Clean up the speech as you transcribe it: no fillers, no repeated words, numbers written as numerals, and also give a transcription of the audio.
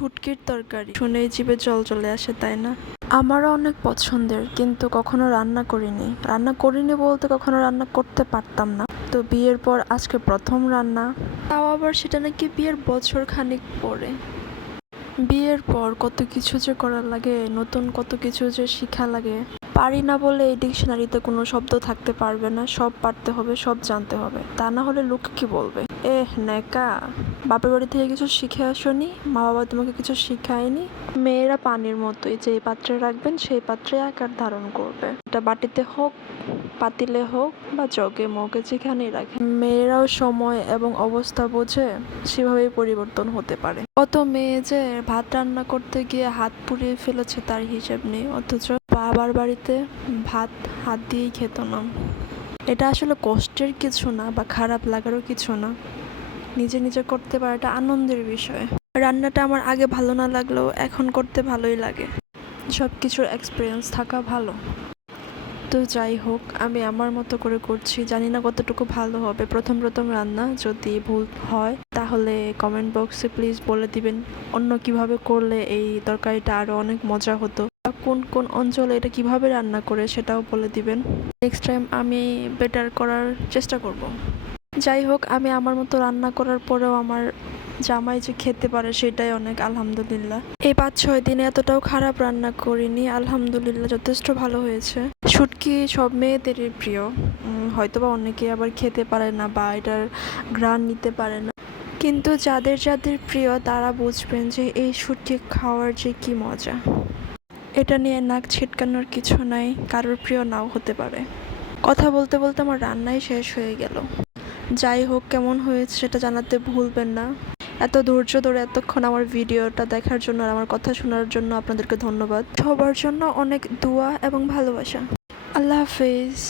শুটকির তরকারি শুনেই জিভে জল চলে আসে, তাই না? আমারও অনেক পছন্দের, কিন্তু কখনো রান্না করিনি বলতে কখনো রান্না করতে পারতাম না। তো বিয়ের পর আজকে প্রথম রান্না, তাও আবার সেটা নাকি বিয়ের বছর খানিক পরে। বিয়ের পর কত কিছু যে করা লাগে, নতুন কত কিছু যে শিখা লাগে। পারি না বলে এই ডিকশনারিতে কোনো শব্দ থাকতে পারবে না, সব পারতে হবে, সব জানতে হবে, তা না হলে লোক কি বলবে? নেকা, বাপের বাড়ি থেকে কিছু শিখে আসোনি? মা বাবা তোমাকে কিছু শিখায়নি? মেয়েরা পানির মতোই, যে পাত্রে রাখবেন সেই পাত্রে আকার ধারণ করবে। এটা বাটিতে হোক, পাতিলে হোক বা জগে মগে যেখানেই রাখে, মেয়েরাও সময় এবং অবস্থা বুঝে সেভাবেই পরিবর্তন হতে পারে। কত মেয়ে যে ভাত রান্না করতে গিয়ে হাত পুড়িয়ে ফেলেছে তার হিসেব নেই, অথচ বাবার বাড়িতে ভাত হাত দিয়েই খেত না। এটা আসলে কষ্টের কিছু না বা খারাপ লাগারও কিছু না, নিজে নিজে করতে পারাটা আনন্দের বিষয়। রান্নাটা আমার আগে ভালো না লাগলেও এখন করতে ভালোই লাগে। সব কিছুর এক্সপিরিয়েন্স থাকা ভালো। তো যাই হোক, আমি আমার মতো করে করছি, জানি না কতটুকু ভালো হবে। প্রথম রান্না, যদি ভুল হয় তাহলে কমেন্ট বক্সে প্লিজ বলে দিবেন অন্য কিভাবে করলে এই তরকারিটা আরও অনেক মজা হতো, বা কোন কোন অঞ্চলে এটা কিভাবে রান্না করে সেটাও বলে দিবেন। নেক্সট টাইম আমি বেটার করার চেষ্টা করব। যাই হোক, আমি আমার মতো রান্না করার পরেও আমার জামাই যে খেতে পারে সেটাই অনেক, আলহামদুলিল্লাহ। এই 5-6 দিনে এতটাও খারাপ রান্না করিনি, আলহামদুলিল্লাহ যথেষ্ট ভালো হয়েছে। শুটকি সব মেয়েদেরই প্রিয়, হয়তোবা অনেকে আবার খেতে পারে না বা এটার ঘ্রাণ নিতে পারে না, কিন্তু যাদের যাদের প্রিয় তারা বুঝবেন যে এই শুটকি খাওয়ার যে কি মজা। এটা নিয়ে নাক ছিটকানোর কিছু নাই, কারোর প্রিয় নাও হতে পারে। কথা বলতে বলতে আমার রান্নাই শেষ হয়ে গেল। যাই হোক, কেমন হয়েছে সেটা জানাতে ভুলবেন না। এত ধৈর্য ধরে এতক্ষণ আমার ভিডিওটা দেখার জন্য আর আমার কথা শোনার জন্য আপনাদেরকে ধন্যবাদ। সবার জন্য অনেক দোয়া এবং ভালোবাসা। আল্লাহ হাফেজ।